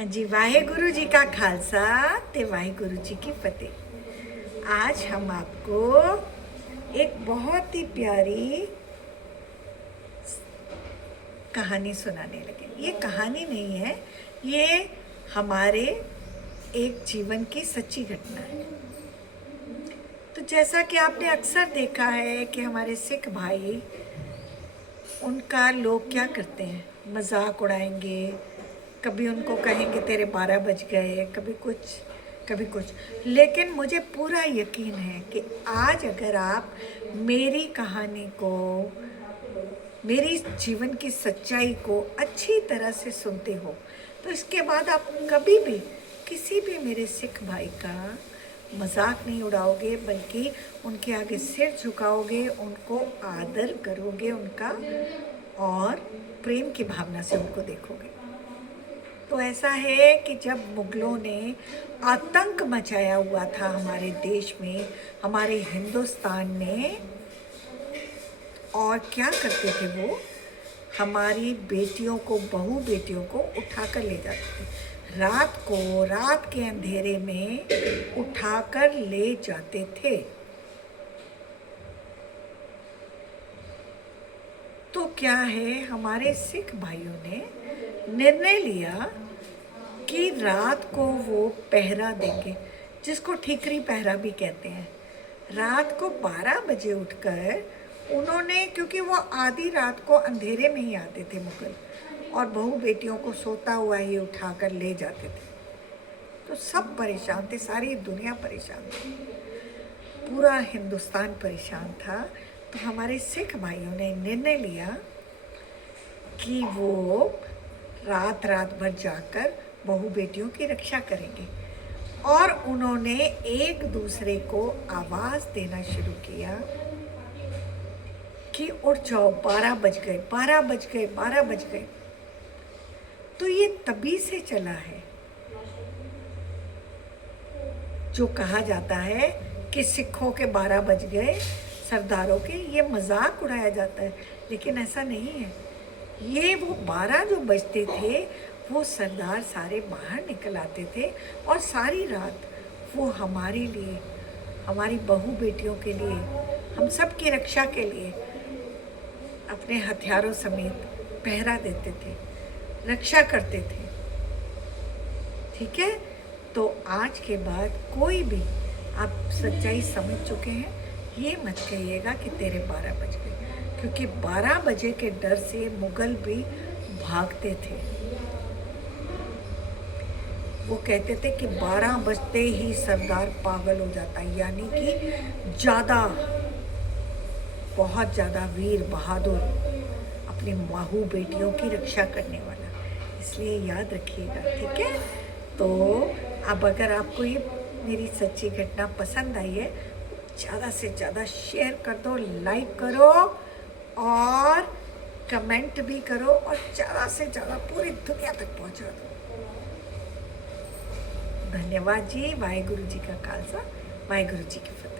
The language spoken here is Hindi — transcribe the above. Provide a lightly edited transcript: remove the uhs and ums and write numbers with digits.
जी वाहेगुरु जी का खालसा ते वाहेगुरु जी की फतेह। आज हम आपको एक बहुत ही प्यारी कहानी सुनाने लगे। ये कहानी नहीं है, ये हमारे एक जीवन की सच्ची घटना है। तो जैसा कि आपने अक्सर देखा है कि हमारे सिख भाई, उनका लोग क्या करते हैं, मजाक उड़ाएंगे, कभी उनको कहेंगे तेरे 12 बज गए, कभी कुछ। लेकिन मुझे पूरा यकीन है कि आज अगर आप मेरी कहानी को, मेरी जीवन की सच्चाई को अच्छी तरह से सुनते हो तो इसके बाद आप कभी भी किसी भी मेरे सिख भाई का मजाक नहीं उड़ाओगे, बल्कि उनके आगे सिर झुकाओगे, उनको आदर करोगे उनका, और प्रेम की भावना से उनको देखोगे। तो ऐसा है कि जब मुगलों ने आतंक मचाया हुआ था हमारे देश में, हमारे हिंदुस्तान में, और क्या करते थे वो, हमारी बेटियों को, बहू बेटियों को उठाकर ले जाते थे। रात के अंधेरे में उठाकर ले जाते थे। तो क्या है, हमारे सिख भाइयों ने निर्णय लिया कि रात को वो पहरा देंगे, जिसको ठीकरी पहरा भी कहते हैं। रात को 12 बजे उठकर उन्होंने, क्योंकि वो आधी रात को अंधेरे में ही आते थे मुगल, और बहू बेटियों को सोता हुआ ही उठाकर ले जाते थे। तो सब परेशान थे, सारी दुनिया परेशान थी, पूरा हिंदुस्तान परेशान था। तो हमारे सिख भाइयों ने निर्णय लिया कि वो रात भर जाकर बहू बेटियों की रक्षा करेंगे, और उन्होंने एक दूसरे को आवाज़ देना शुरू किया कि उठ जाओ, 12 बज गए, 12 बज गए, 12 बज गए। तो ये तभी से चला है जो कहा जाता है कि सिखों के 12 बज गए, सरदारों के, ये मजाक उड़ाया जाता है, लेकिन ऐसा नहीं है। ये वो 12 जो बजते थे, वो सरदार सारे बाहर निकल आते थे, और सारी रात वो हमारे लिए, हमारी बहू बेटियों के लिए, हम सब की रक्षा के लिए अपने हथियारों समेत पहरा देते थे, रक्षा करते थे। ठीक है, तो आज के बाद कोई भी, आप सच्चाई समझ चुके हैं, ये मत कहिएगा कि तेरे 12 बज गए, क्योंकि 12 बजे के डर से मुगल भी भागते थे। वो कहते थे कि 12 बजते ही सरदार पागल हो जाता है, यानी कि ज़्यादा, बहुत ज़्यादा वीर बहादुर, अपनी बहू बेटियों की रक्षा करने वाला। इसलिए याद रखिएगा, ठीक है। तो अब अगर आपको ये मेरी सच्ची घटना पसंद आई है, ज़्यादा से ज़्यादा शेयर कर दो, लाइक करो, और कमेंट भी करो, और ज़्यादा से ज़्यादा पूरी दुनिया तक पहुंचा दो। धन्यवाद जी। वाहेगुरु जी का खालसा, वाहेगुरु जी की फतेह।